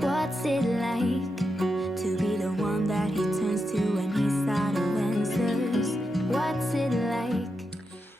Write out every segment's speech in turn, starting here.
What's it like to be the one that he turns to when he's out of answers? What's it like?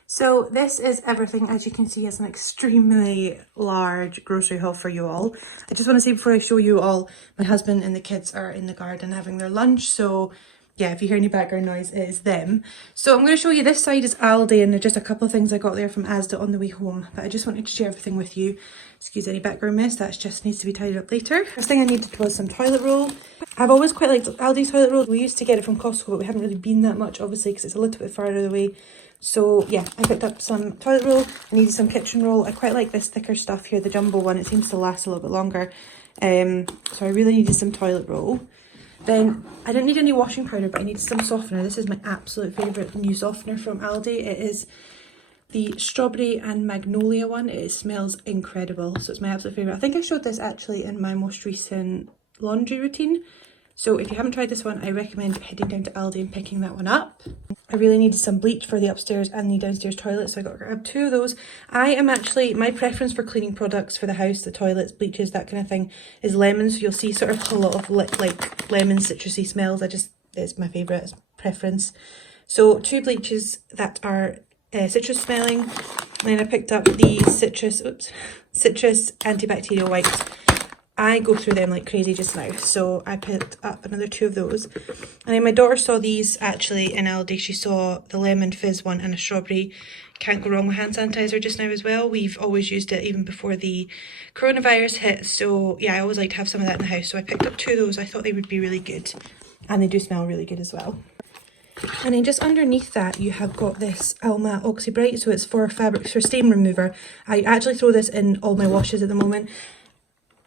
So this is everything. As you can see, it's an extremely large grocery haul for you all. I just want to say before I show you all, my husband and the kids are in the garden having their lunch. So yeah, if you hear any background noise, it is them. So I'm going to show you, this side is Aldi, and there's just a couple of things I got there from Asda on the way home. But I just wanted to share everything with you. Excuse any background mess, that just needs to be tidied up later. First thing I needed was some toilet roll. I've always quite liked Aldi's toilet roll. We used to get it from Costco, but we haven't really been that much, obviously, because it's a little bit farther away. So yeah, I picked up some toilet roll. I needed some kitchen roll. I quite like this thicker stuff here, the jumbo one. It seems to last a little bit longer. So I really needed some toilet roll. Then I didn't need any washing powder, but I needed some softener. This is my absolute favourite new softener from Aldi. It is the strawberry and magnolia one. It smells incredible, so it's my absolute favourite. I think I showed this actually in my most recent laundry routine. So if you haven't tried this one, I recommend heading down to Aldi and picking that one up. I really needed some bleach for the upstairs and the downstairs toilet, so I got to grab 2 of those. I am actually, my preference for cleaning products for the house, the toilets, bleaches, that kind of thing, is lemons. So you'll see sort of a lot of like lemon citrusy smells. It's my favourite preference. So 2 bleaches that are citrus smelling. And then I picked up the citrus antibacterial wipes. I go through them like crazy just now, so I picked up another 2 of those. And then my daughter saw these actually in Aldi. She saw the lemon fizz one and a strawberry. Can't go wrong with hand sanitizer just now as well. We've always used it even before the coronavirus hit, so yeah, I always like to have some of that in the house. So I picked up 2 of those. I thought they would be really good, and they do smell really good as well. And then just underneath that, you have got this Alma Oxy Bright, so it's for fabrics, for stain remover. I actually throw this in all my washes at the moment.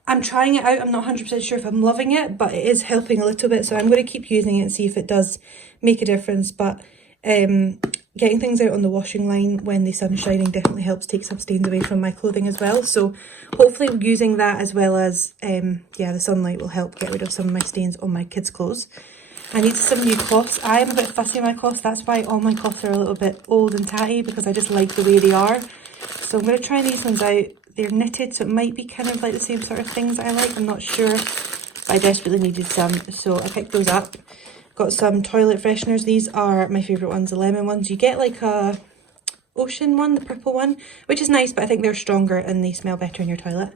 I'm trying it out. I'm not 100% sure if I'm loving it, but it is helping a little bit. So I'm going to keep using it and see if it does make a difference. But getting things out on the washing line when the sun is shining definitely helps take some stains away from my clothing as well. So hopefully using that as well as, yeah, the sunlight will help get rid of some of my stains on my kids' clothes. I need some new cloths. I am a bit fussy on my cloths. That's why all my cloths are a little bit old and tatty, because I just like the way they are. So I'm going to try these ones out. They're knitted, so it might be kind of like the same sort of things that I like. I'm not sure, but I desperately needed some, so I picked those up. Got some toilet fresheners. These are my favourite ones, the lemon ones. You get like a ocean one, the purple one, which is nice, but I think they're stronger and they smell better in your toilet.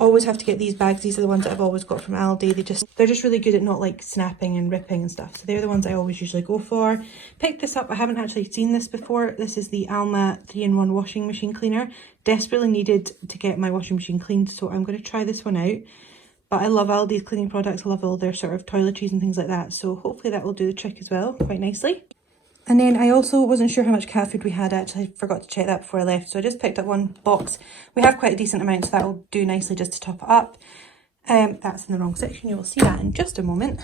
Always have to get these bags. These are the ones that I've always got from Aldi. They're just really good at not like snapping and ripping and stuff. So they're the ones I always usually go for. Picked this up. I haven't actually seen this before. This is the Alma 3-in-1 washing machine cleaner. Desperately needed to get my washing machine cleaned, so I'm going to try this one out. But I love Aldi's cleaning products. I love all their sort of toiletries and things like that. So hopefully that will do the trick as well, quite nicely. And then I also wasn't sure how much cat food we had. Actually, I forgot to check that before I left. So I just picked up 1 box. We have quite a decent amount, so that will do nicely just to top it up. That's in the wrong section. You will see that in just a moment.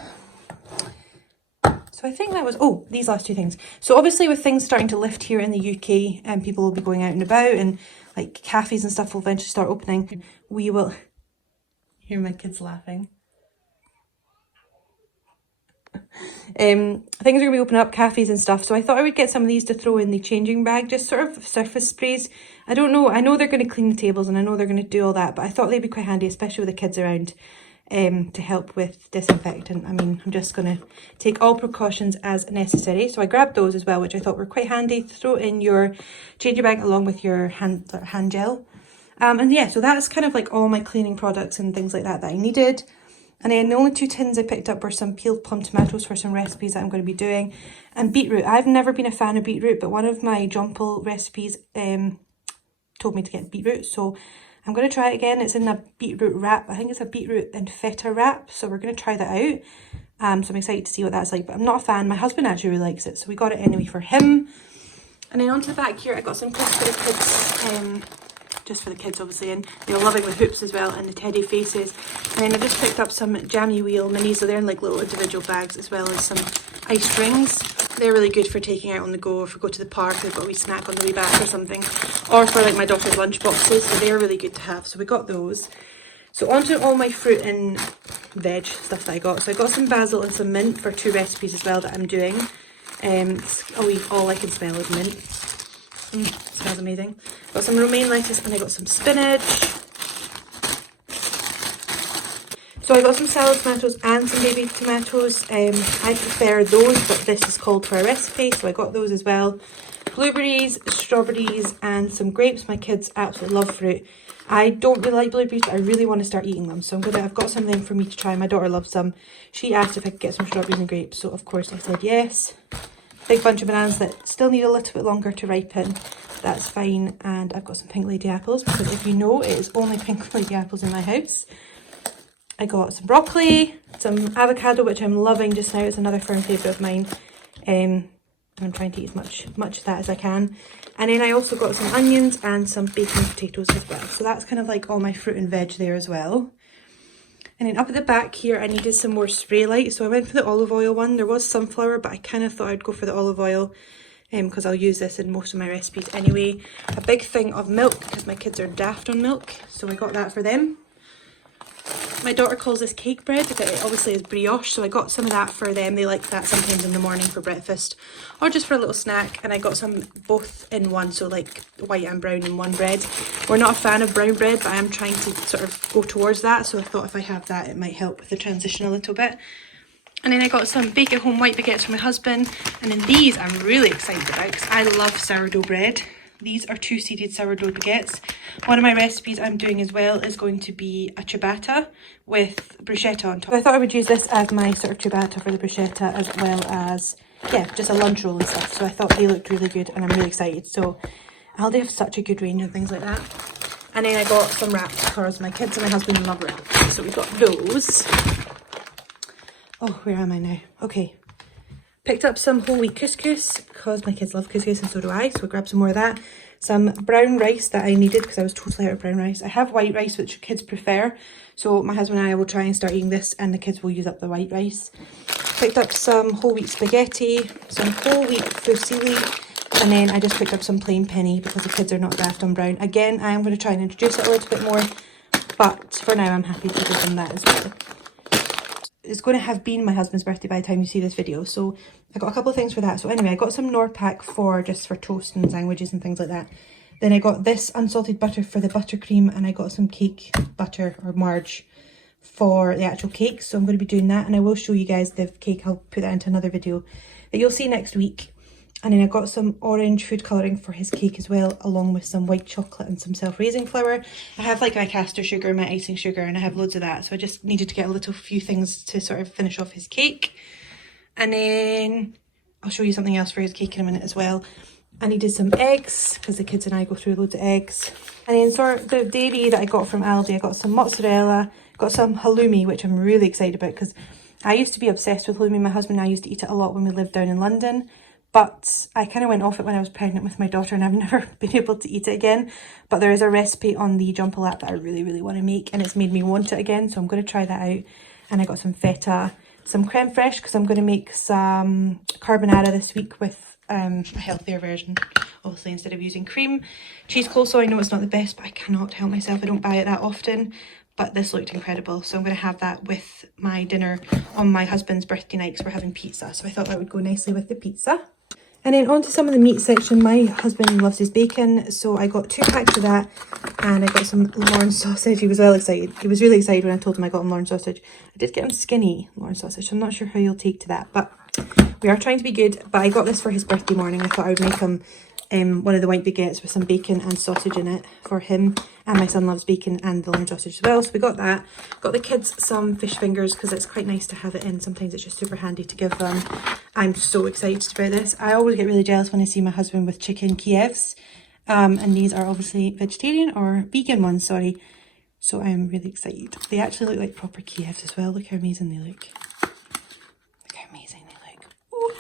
So I think that was, oh, these last 2 things. So obviously with things starting to lift here in the UK and people will be going out and about and like cafes and stuff will eventually start opening, we will, hear my kids laughing. Things are going to be opening up, cafes and stuff, so I thought I would get some of these to throw in the changing bag, just sort of surface sprays. I don't know, I know they're going to clean the tables and I know they're going to do all that, but I thought they'd be quite handy, especially with the kids around, to help with disinfectant. I mean, I'm just going to take all precautions as necessary. So I grabbed those as well, which I thought were quite handy to throw in your changing bag along with your hand gel. And yeah, so that's kind of like all my cleaning products and things like that I needed. And then the only 2 tins I picked up were some peeled plum tomatoes for some recipes that I'm going to be doing. And beetroot. I've never been a fan of beetroot, but one of my jumble recipes told me to get beetroot. So I'm going to try it again. It's in a beetroot wrap. I think it's a beetroot and feta wrap. So we're going to try that out. So I'm excited to see what that's like. But I'm not a fan. My husband actually really likes it. So we got it anyway for him. And then onto the back here, I got some crisps for the kids. Just for the kids obviously, and they're loving the hoops as well and the teddy faces. And then I just picked up some jammy wheel minis, so they're in like little individual bags, as well as some ice rings. They're really good for taking out on the go, or if we go to the park, they've got a wee snack on the way back or something, or for like my daughter's lunch boxes, so they're really good to have. So we got those. So onto all my fruit and veg stuff that I got. So I got some basil and some mint for 2 recipes as well that I'm doing. All I can smell is mint. Smells amazing. Got some romaine lettuce and I got some spinach. So I got some salad tomatoes and some baby tomatoes. I prefer those, but this is called for a recipe, so I got those as well. Blueberries, strawberries and some grapes. My kids absolutely love fruit. I don't really like blueberries, but I really want to start eating them, so I've got some of them for me to try. My daughter loves them. She asked if I could get some strawberries and grapes, so of course I said yes. Big bunch of bananas that still need a little bit longer to ripen. That's fine. And I've got some pink lady apples, because if you know, it is only pink lady apples in my house. I got some broccoli, some avocado, which I'm loving just now. It's another firm favourite of mine. And I'm trying to eat as much of that as I can. And then I also got some onions and some bacon potatoes as well. So that's kind of like all my fruit and veg there as well. And then up at the back here, I needed some more spray light. So I went for the olive oil one. There was sunflower, but I kind of thought I'd go for the olive oil because I'll use this in most of my recipes anyway. A big thing of milk, because my kids are daft on milk. So I got that for them. My daughter calls this cake bread, but it obviously is brioche, so I got some of that for them. They like that sometimes in the morning for breakfast or just for a little snack. And I got some both in one, so like white and brown in one bread. We're not a fan of brown bread, but I am trying to sort of go towards that, so I thought if I have that it might help with the transition a little bit. And then I got some bake at home white baguettes for my husband, and then these I'm really excited about because I love sourdough bread. These are 2-seeded sourdough baguettes. One of my recipes I'm doing as well is going to be a ciabatta with bruschetta on top. I thought I would use this as my sort of ciabatta for the bruschetta, as well as, yeah, just a lunch roll and stuff. So I thought they looked really good and I'm really excited. So Aldi have such a good range and things like that. And then I got some wraps because my kids and my husband love wraps. So we got those. Oh, where am I now? Okay. Picked up some whole wheat couscous because my kids love couscous and so do I, so I grabbed some more of that. Some brown rice that I needed because I was totally out of brown rice. I have white rice which kids prefer, so my husband and I will try and start eating this and the kids will use up the white rice. Picked up some whole wheat spaghetti, some whole wheat fusilli, and then I just picked up some plain penny because the kids are not daft on brown. Again, I am going to try and introduce it a little bit more, but for now I'm happy to give them that as well. It's going to have been my husband's birthday by the time you see this video, so I got a couple of things for that. So anyway, I got some Norpack for toast and sandwiches and things like that. Then I got this unsalted butter for the buttercream, and I got some cake butter or marge for the actual cake. So I'm going to be doing that, and I will show you guys the cake. I'll put that into another video that you'll see next week. And then I got some orange food colouring for his cake as well, along with some white chocolate and some self-raising flour. I have like my caster sugar, my icing sugar, and I have loads of that. So I just needed to get a little few things to sort of finish off his cake. And then I'll show you something else for his cake in a minute as well. I needed some eggs, because the kids and I go through loads of eggs. And then sort of the dairy that I got from Aldi, I got some mozzarella, got some halloumi, which I'm really excited about, because I used to be obsessed with halloumi. My husband and I used to eat it a lot when we lived down in London. But I kind of went off it when I was pregnant with my daughter and I've never been able to eat it again. But there is a recipe on the Jumble app that I really, really want to make, and it's made me want it again. So I'm going to try that out. And I got some feta, some creme fraiche, because I'm going to make some carbonara this week with a healthier version, obviously, instead of using cream. Cheese coleslaw, I know it's not the best, but I cannot help myself. I don't buy it that often. But this looked incredible, so I'm going to have that with my dinner on my husband's birthday night because we're having pizza. So I thought that would go nicely with the pizza. And then on to some of the meat section. My husband loves his bacon, so I got 2 packs of that, and I got some Lorne sausage. He was well excited. He was really excited when I told him I got him Lorne sausage. I did get him skinny Lorne sausage, so I'm not sure how he'll take to that, but we are trying to be good. But I got this for his birthday morning. I thought I would make him one of the white baguettes with some bacon and sausage in it for him, and my son loves bacon and the Lorne sausage as well, so we got that. Got the kids some fish fingers because it's quite nice to have it in. Sometimes it's just super handy to give them. I'm so excited about this. I always get really jealous when I see my husband with chicken Kievs, and these are obviously vegetarian or vegan ones, sorry, so I'm really excited. They actually look like proper Kievs as well. Look how amazing they look.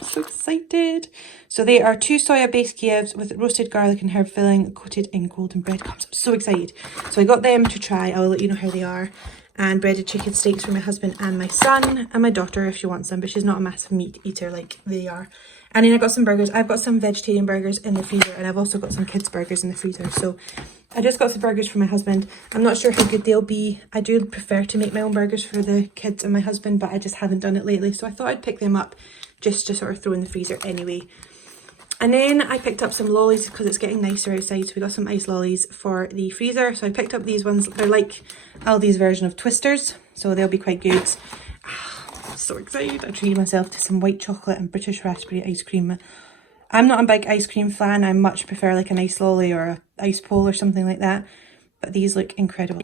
I'm so excited. So they are 2 soya based Kievs with roasted garlic and herb filling, coated in golden breadcrumbs. I'm so excited. So I got them to try. I'll let you know how they are. And breaded chicken steaks for my husband and my son, and my daughter if she wants them, but she's not a massive meat eater like they are. And then I got some burgers. I've got some vegetarian burgers in the freezer, and I've also got some kids burgers in the freezer. So I just got some burgers for my husband. I'm not sure how good they'll be. I do prefer to make my own burgers for the kids and my husband, but I just haven't done it lately, so I thought I'd pick them up just to sort of throw in the freezer anyway. And then I picked up some lollies because it's getting nicer outside, so we got some ice lollies for the freezer. So I picked up these ones. They're like Aldi's version of Twisters, so they'll be quite good. So excited. I treated myself to some white chocolate and British raspberry ice cream. I'm not a big ice cream fan. I much prefer like an ice lolly or a ice pole or something like that. But these look incredible.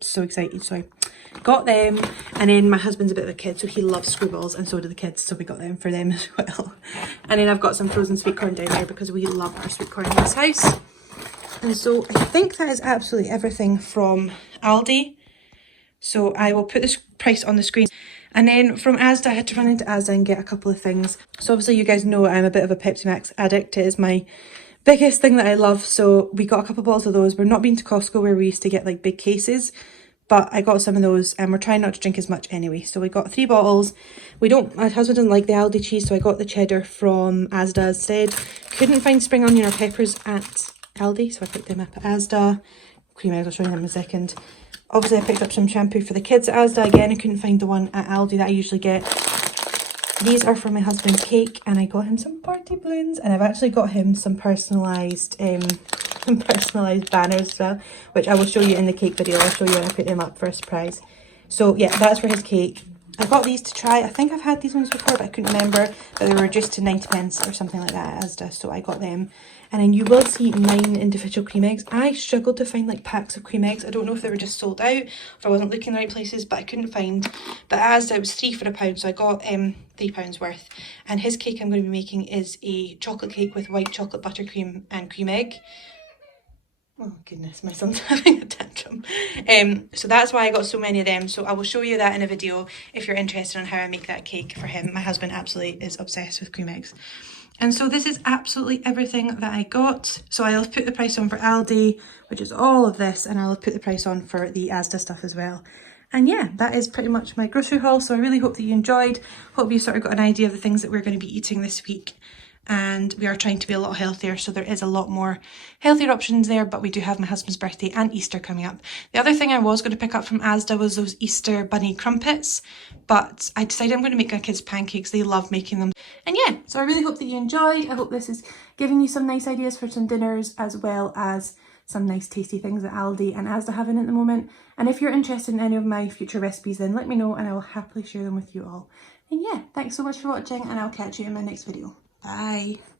So excited. So I got them. And then my husband's a bit of a kid, so he loves screwballs, and so do the kids, so we got them for them as well. And then I've got some frozen sweet corn down there because we love our sweet corn in this house. And so I think that is absolutely everything from Aldi. So I will put this price on the screen. And then from Asda, I had to run into Asda and get a couple of things. So obviously you guys know I'm a bit of a Pepsi Max addict. It is my biggest thing that I love. So we got a couple of bottles of those. We're not been to Costco where we used to get like big cases, but I got some of those and we're trying not to drink as much anyway. So we got 3 bottles. My husband doesn't like the Aldi cheese, so I got the cheddar from Asda instead. Couldn't find spring onion or peppers at Aldi, so I picked them up at Asda. Cream eggs, I'll show you them in a second. Obviously I picked up some shampoo for the kids at Asda. Again, I couldn't find the one at Aldi that I usually get. These are for my husband's cake, and I got him some party balloons, and I've actually got him some personalised banners as well, which I will show you in the cake video. I'll show you when I put them up for a surprise. So yeah, that's for his cake. I got these to try. I think I've had these ones before, but I couldn't remember. But they were reduced to 90p or something like that at Asda, so I got them. And then you will see 9 individual cream eggs. I struggled to find like packs of cream eggs. I don't know if they were just sold out, if I wasn't looking in the right places, but I couldn't find. But at Asda it was 3 for £1, so I got £3 worth. And his cake I'm going to be making is a chocolate cake with white chocolate buttercream and cream egg. Oh goodness, my son's having a tantrum. So that's why I got so many of them. So I will show you that in a video if you're interested in how I make that cake for him. My husband absolutely is obsessed with cream eggs. And so this is absolutely everything that I got. So I'll put the price on for Aldi, which is all of this, and I'll put the price on for the Asda stuff as well. And yeah, that is pretty much my grocery haul. So I really hope that you enjoyed. Hope you sort of got an idea of the things that we're going to be eating this week. And we are trying to be a lot healthier, so there is a lot more healthier options there, but we do have my husband's birthday and Easter coming up. The other thing I was going to pick up from Asda was those Easter bunny crumpets, but I decided I'm going to make my kids pancakes. They love making them. And yeah, so I really hope that you enjoyed. I hope this is giving you some nice ideas for some dinners, as well as some nice tasty things that Aldi and Asda have in at the moment. And if you're interested in any of my future recipes, then let me know and I will happily share them with you all. And yeah, thanks so much for watching, and I'll catch you in my next video. Bye.